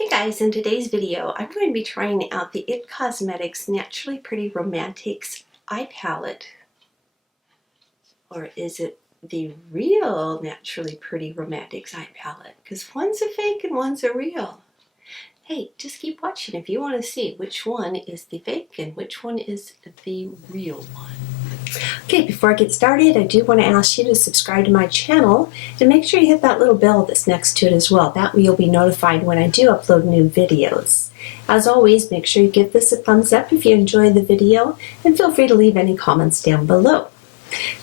Hey guys, in today's video, I'm going to be trying out the IT Cosmetics Naturally Pretty Romantics eye palette. Or is it the real Naturally Pretty Romantics eye palette? Because one's a fake and one's a real. Hey, just keep watching if you want to see which one is the fake and which one is the real one. Okay, before I get started, I do want to ask you to subscribe to my channel and make sure you hit that little bell that's next to it as well. That way you'll be notified when I do upload new videos. As always, make sure you give this a thumbs up if you enjoyed the video, and feel free to leave any comments down below.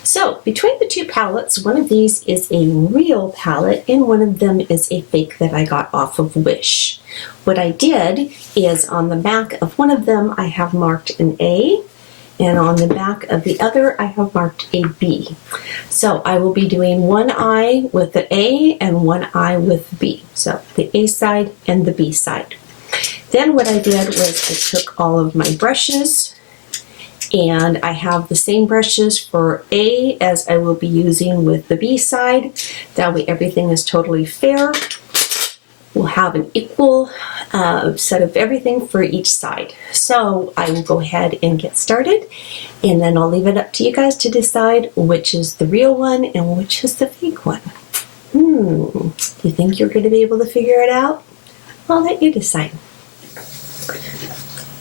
So, between the two palettes, one of these is a real palette and one of them is a fake that I got off of Wish. What I did is on the back of one of them I have marked an A, and on the back of the other I have marked a B. So I will be doing one eye with the A and one eye with the B. So the A side and the B side. Then what I did was I took all of my brushes, and I have the same brushes for A as I will be using with the B side. That way everything is totally fair. We'll have an equal set of everything for each side. So I will go ahead and get started, and then I'll leave it up to you guys to decide which is the real one and which is the fake one. Do you think you're going to be able to figure it out? I'll let you decide.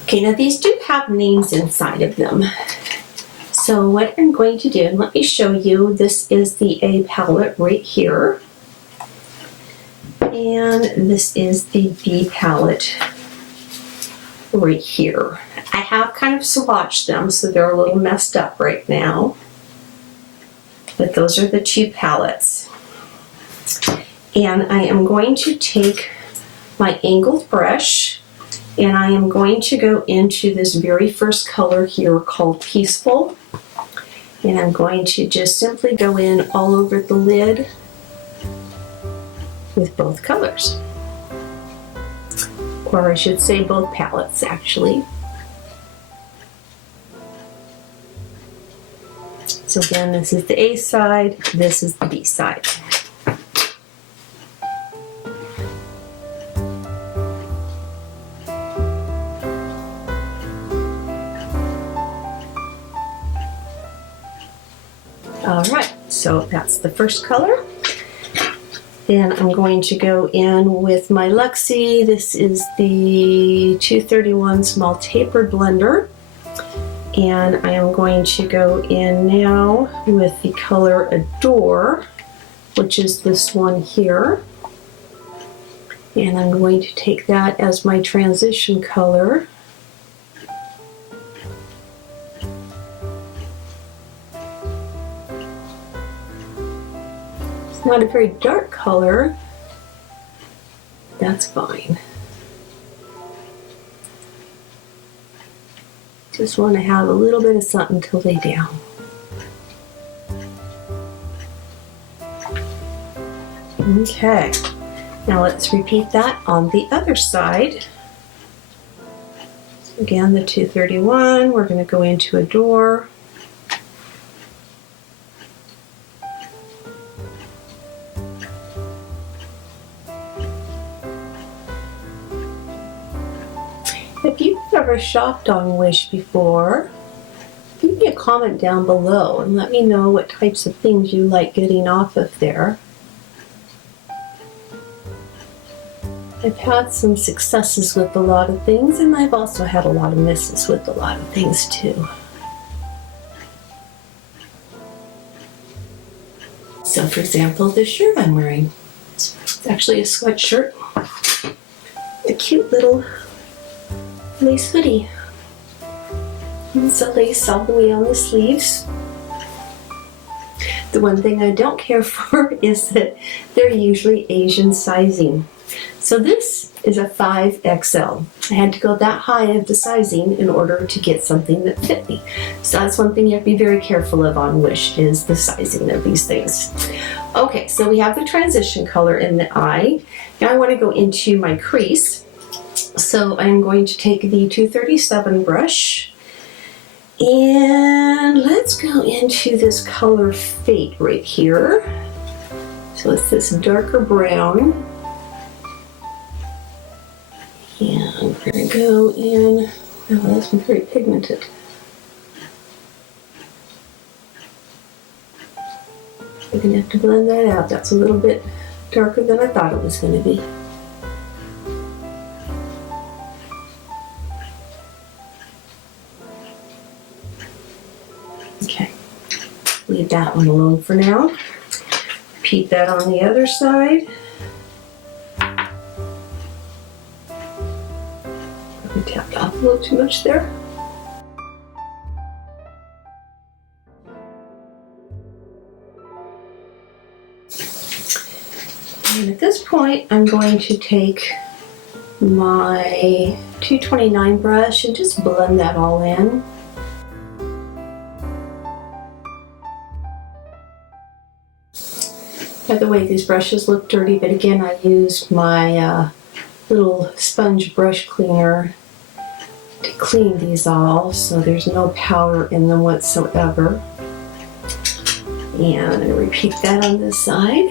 Okay, now these do have names inside of them. So what I'm going to do, and let me show you, this is the A palette right here. And this is the B palette right here. I have kind of swatched them, so they're a little messed up right now. But those are the two palettes. And I am going to take my angled brush, and I am going to go into this very first color here called Peaceful. And I'm going to just simply go in all over the lid with both colors, or I should say both palettes actually. So again, this is the A side, this is the B side. All right, so that's the first color. Then I'm going to go in with my Luxie. This is the 231 small tapered blender. And I am going to go in now with the color Adore, which is this one here. And I'm going to take that as my transition color. Not a very dark color, that's fine. Just want to have a little bit of something to lay down. Okay, now let's repeat that on the other side. So again, the 231, we're going to go into Adore. If you've ever shopped on Wish before, leave me a comment down below and let me know what types of things you like getting off of there. I've had some successes with a lot of things, and I've also had a lot of misses with a lot of things too. So for example, this shirt I'm wearing, it's actually a sweatshirt, a cute little lace hoodie. It's a lace all the way on the sleeves. The one thing I don't care for is that they're usually Asian sizing. So this is a 5XL. I had to go that high of the sizing in order to get something that fit me. So that's one thing you have to be very careful of on Wish, is the sizing of these things. Okay, so we have the transition color in the eye. Now I want to go into my crease. So I'm going to take the 237 brush, and let's go into this color Fate right here. So it's this darker brown. And we're going to go in, oh, that's very pigmented. We're going to have to blend that out. That's a little bit darker than I thought it was going to be. Okay, leave that one alone for now. Repeat that on the other side. Probably tapped off a little too much there. And at this point, I'm going to take my 229 brush and just blend that all in. By the way, these brushes look dirty, but again, I used my little sponge brush cleaner to clean these all, so there's no powder in them whatsoever. And I'm going to repeat that on this side.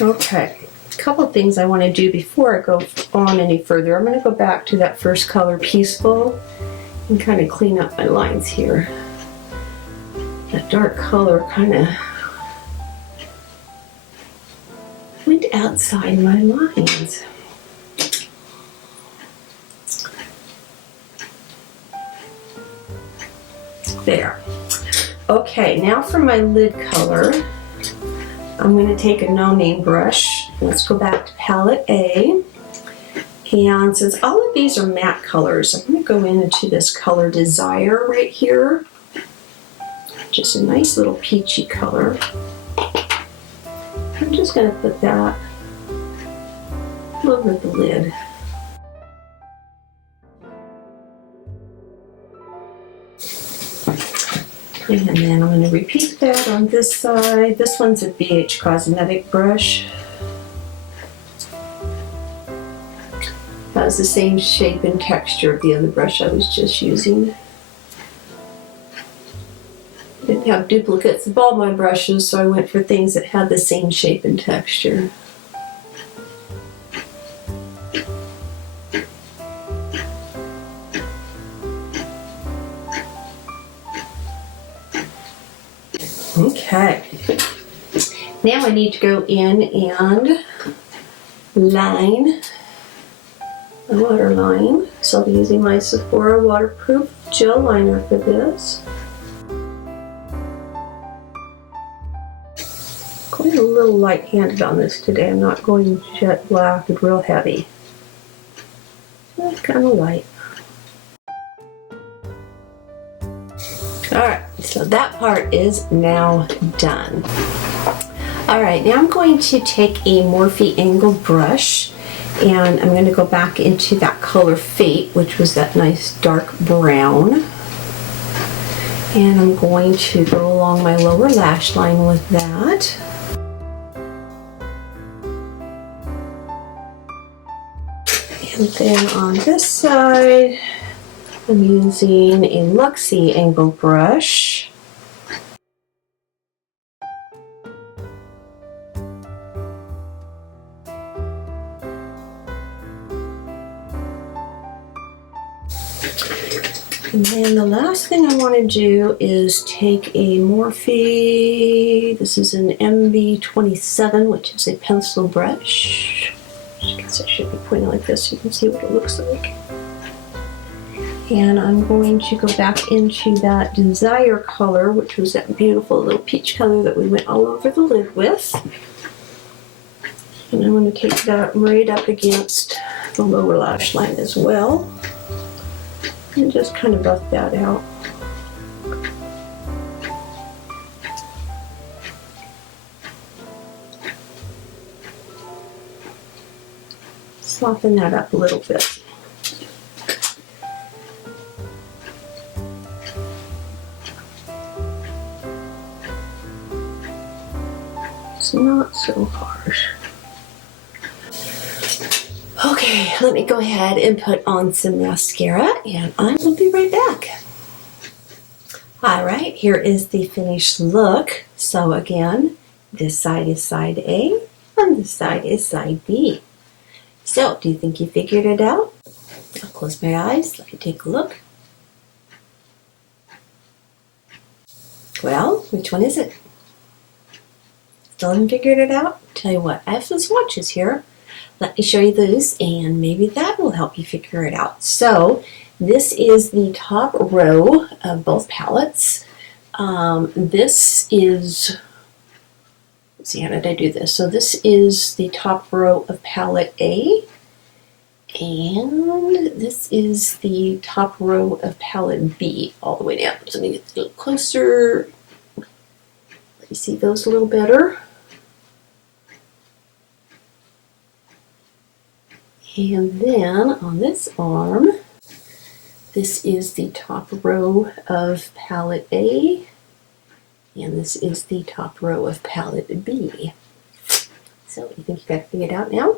Okay, a couple things I want to do before I go on any further. I'm going to go back to that first color, Peaceful, and kind of clean up my lines here. That dark color kind of went outside my lines. There. Okay, now for my lid color, I'm going to take a no-name brush. Let's go back to palette A. And since all of these are matte colors, I'm going to go into this color Desire right here. Just a nice little peachy color. I'm just going to put that over the lid. And then I'm going to repeat that on this side. This one's a BH Cosmetic brush. Has the same shape and texture of the other brush I was just using. I didn't have duplicates of all my brushes, so I went for things that had the same shape and texture. Okay, now I need to go in and line the waterline. So I'll be using my Sephora waterproof gel liner for this. Going a little light-handed on this today. I'm not going jet black and real heavy. That's kind of light. Alright, so that part is now done. Alright, now I'm going to take a Morphe angled brush and I'm going to go back into that color Fate, which was that nice dark brown. And I'm going to go along my lower lash line with that. And then on this side, I'm using a Luxie angle brush. And then the last thing I want to do is take a Morphe, this is an MB27, which is a pencil brush. I guess I should be pointing like this so you can see what it looks like. And I'm going to go back into that Desire color, which was that beautiful little peach color that we went all over the lid with. And I'm going to take that right up against the lower lash line as well. And just kind of buff that out. Soften that up a little bit. It's not so harsh. Okay, let me go ahead and put on some mascara and I will be right back. Alright, here is the finished look. So again, This side is side A, and this side is side B. So, do you think you figured it out? I'll close my eyes, let me take a look. Well, which one is it? Still haven't figured it out? Tell you what, I have some swatches here. Let me show you those, and maybe that will help you figure it out. So, this is the top row of both palettes. This is, let's see, how did I do this? So this is the top row of palette A, and this is the top row of palette B all the way down. So let me get a little closer. Let you see those a little better. And then on this arm, this is the top row of palette A, and this is the top row of palette B. So you think you got it figured out now?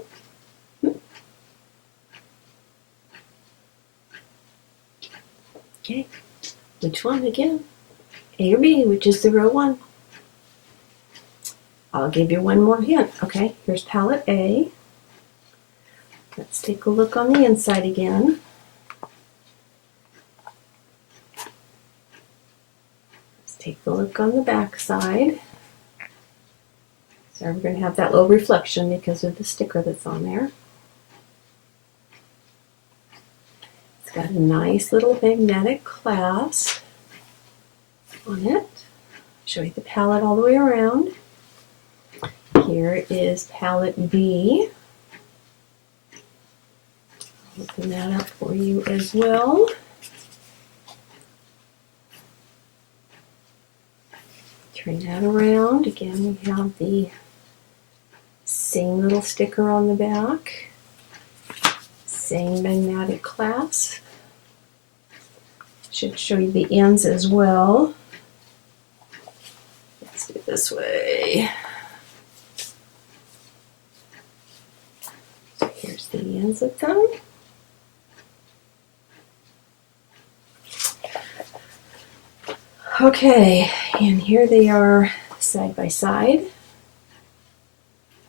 Okay, which one again? A or B, which is the row one? I'll give you one more hint. Okay, here's palette A. Let's take a look on the inside again. Let's take a look on the back side. So we're going to have that little reflection because of the sticker that's on there. It's got a nice little magnetic clasp on it. Show you the palette all the way around. Here is palette B. Open that up for you as well. Turn that around. Again, we have the same little sticker on the back. Same magnetic clasp. Should show you the ends as well. Let's do it this way. So here's the ends of them. Okay, and here they are side by side.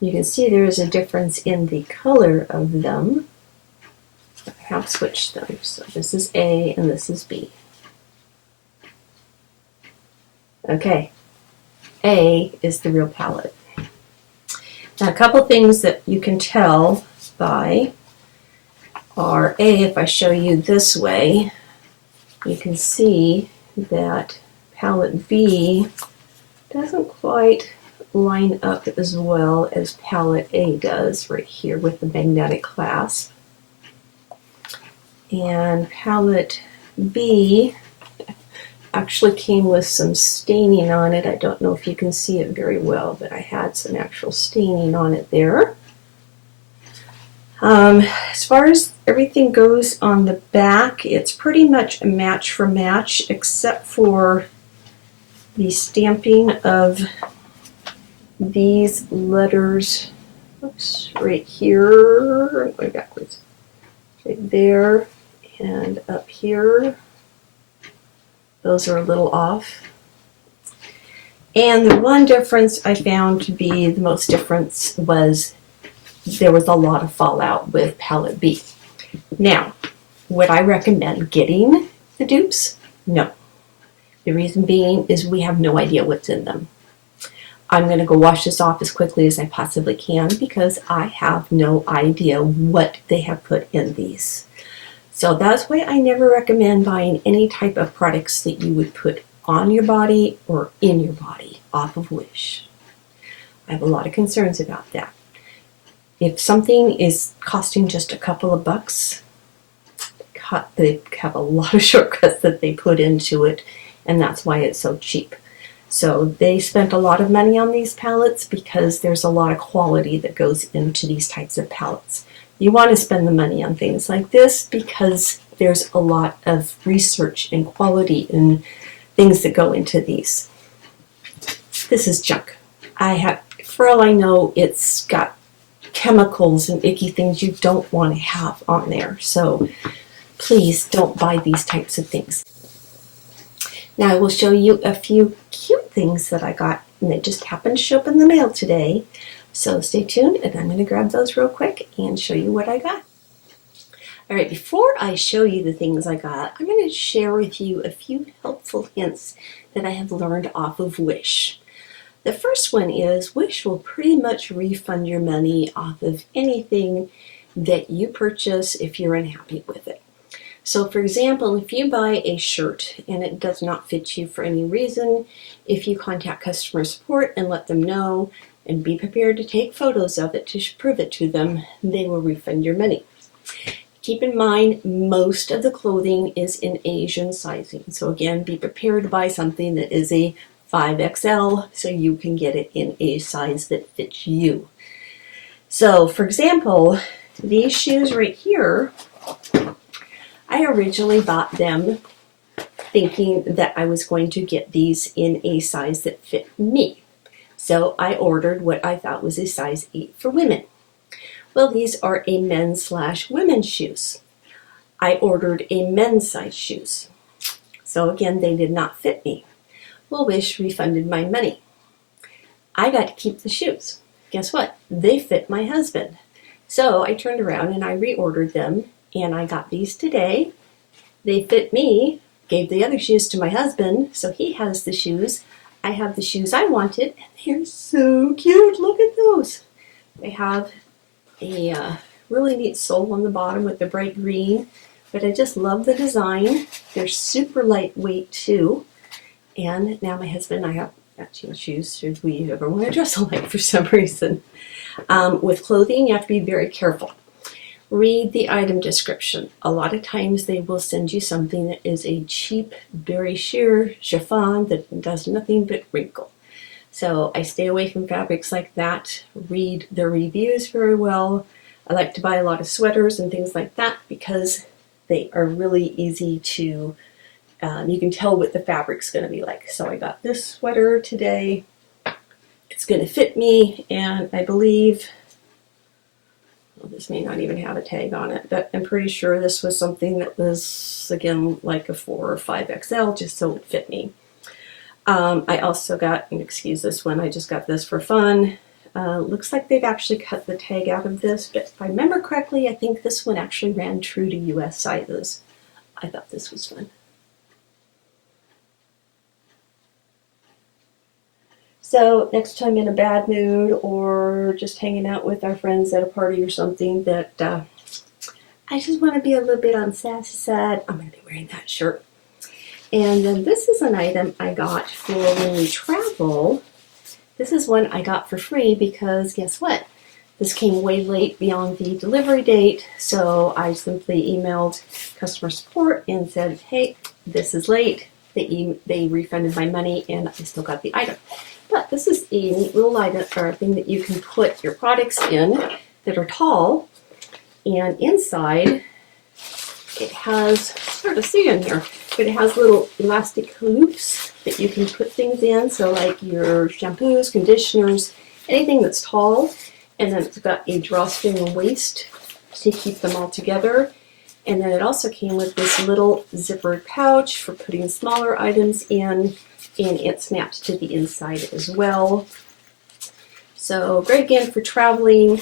You can see there is a difference in the color of them. I have switched them. So this is A and this is B. Okay, A is the real palette. Now a couple things that you can tell by are A, if I show you this way, you can see that palette B doesn't quite line up as well as palette A does right here with the magnetic clasp. And palette B actually came with some staining on it. I don't know if you can see it very well, but I had some actual staining on it there. As far as everything goes on the back, it's pretty much a match for match except for the stamping of these letters. Oops, right here. I'm going backwards. Right there and up here. Those are a little off. And the one difference I found to be the most difference was there was a lot of fallout with palette B. Now, would I recommend getting the dupes? No. The reason being is we have no idea what's in them. I'm going to go wash this off as quickly as I possibly can because I have no idea what they have put in these. So that's why I never recommend buying any type of products that you would put on your body or in your body off of Wish. I have a lot of concerns about that. If something is costing just a couple of bucks, they have a lot of shortcuts that they put into it, and that's why it's so cheap. So they spent a lot of money on these palettes because there's a lot of quality that goes into these types of palettes. You want to spend the money on things like this because there's a lot of research and quality and things that go into these. This is junk. For all I know, it's got chemicals and icky things you don't want to have on there. So please don't buy these types of things. Now I will show you a few cute things that I got and they just happened to show up in the mail today. So stay tuned, and I'm going to grab those real quick and show you what I got. All right, before I show you the things I got, I'm going to share with you a few helpful hints that I have learned off of Wish. The first one is Wish will pretty much refund your money off of anything that you purchase if you're unhappy with it. So for example, if you buy a shirt and it does not fit you for any reason, if you contact customer support and let them know and be prepared to take photos of it to prove it to them, they will refund your money. Keep in mind, most of the clothing is in Asian sizing. So again, be prepared to buy something that is a 5XL so you can get it in a size that fits you. So for example, these shoes right here, I originally bought them thinking that I was going to get these in a size that fit me. So I ordered what I thought was a size 8 for women. Well, these are a men's/women's shoes. I ordered a men's size shoes. So again, they did not fit me. Well, Wish refunded my money. I got to keep the shoes. Guess what? They fit my husband. So I turned around and I reordered them, and I got these today. They fit me, gave the other shoes to my husband, so he has the shoes. I have the shoes I wanted, and they're so cute. Look at those. They have a really neat sole on the bottom with the bright green, but I just love the design. They're super lightweight too. And now my husband and I have matching shoes should we ever want to dress alike for some reason. With clothing, you have to be very careful. Read the item description. A lot of times they will send you something that is a cheap, very sheer chiffon that does nothing but wrinkle. So I stay away from fabrics like that. Read the reviews very well. I like to buy a lot of sweaters and things like that because they are really easy to, you can tell what the fabric's going to be like. So I got this sweater today. It's going to fit me, and I believe, well, this may not even have a tag on it, but I'm pretty sure this was something that was, again, like a 4 or 5XL, just so it fit me. I also got, and excuse this one, I just got this for fun. Looks like they've actually cut the tag out of this, but if I remember correctly, I think this one actually ran true to US sizes. I thought this was fun. So next time in a bad mood or just hanging out with our friends at a party or something that I just want to be a little bit on sassy side, I'm going to be wearing that shirt. And then this is an item I got for when we travel. This is one I got for free because guess what? This came way late beyond the delivery date, so I simply emailed customer support and said, hey, this is late. They refunded my money and I still got the item. But this is a neat little item or thing that you can put your products in that are tall, and inside it has, it's hard to see in here, but it has little elastic loops that you can put things in, so like your shampoos, conditioners, anything that's tall. And then it's got a drawstring waist to keep them all together. And then it also came with this little zippered pouch for putting smaller items in, and it snaps to the inside as well. So great again for traveling.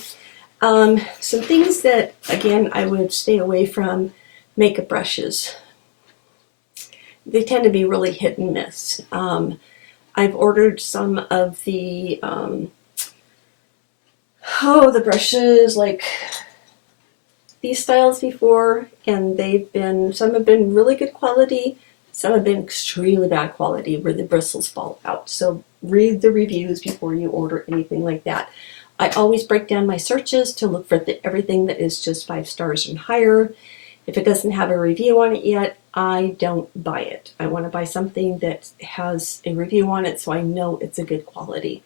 Some things that, again, I would stay away from: makeup brushes. They tend to be really hit and miss. I've ordered some of the the brushes like these styles before, and some have been really good quality, some have been extremely bad quality where the bristles fall out. So read the reviews before you order anything like that. I always break down my searches to look for everything that is just 5 stars and higher. If it doesn't have a review on it yet, I don't buy it. I want to buy something that has a review on it so I know it's a good quality.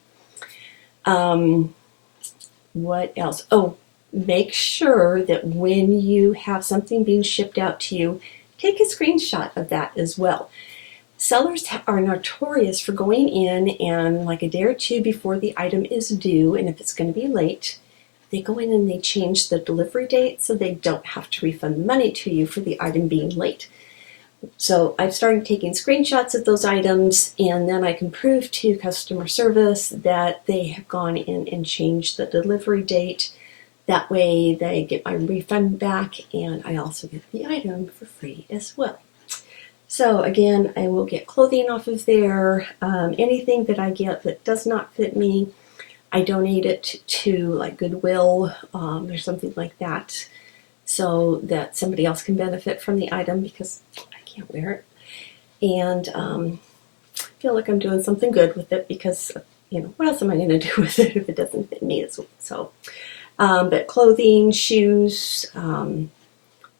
What else? Oh, make sure that when you have something being shipped out to you, take a screenshot of that as well. Sellers are notorious for going in and like a day or two before the item is due, and if it's going to be late, they go in and they change the delivery date so they don't have to refund the money to you for the item being late. So I've started taking screenshots of those items, and then I can prove to customer service that they have gone in and changed the delivery date. That way they get my refund back, and I also get the item for free as well. So again, I will get clothing off of there. Anything that I get that does not fit me, I donate it to like Goodwill or something like that, so that somebody else can benefit from the item because I can't wear it. And I feel like I'm doing something good with it because, you know, what else am I going to do with it if it doesn't fit me? So, but clothing, shoes,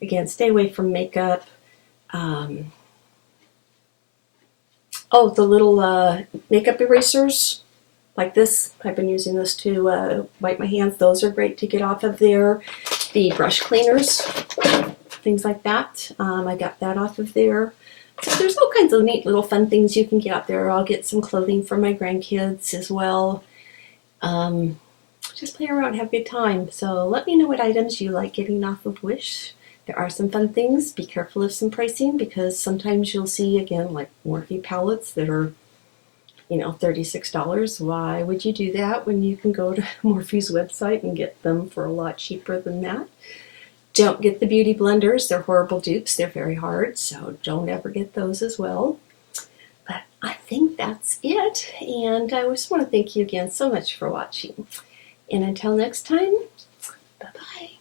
again, stay away from makeup. Oh, the little makeup erasers like this. I've been using this to wipe my hands. Those are great to get off of there. The brush cleaners, things like that. I got that off of there. So there's all kinds of neat little fun things you can get out there. I'll get some clothing for my grandkids as well. Just play around, have a good time. So let me know what items you like getting off of Wish. There are some fun things. Be careful of some pricing because sometimes you'll see, again, like Morphe palettes that are, you know, $36. Why would you do that when you can go to Morphe's website and get them for a lot cheaper than that? Don't get the beauty blenders. They're horrible dupes. They're very hard, so don't ever get those as well. But I think that's it, and I just want to thank you again so much for watching. And until next time, bye-bye.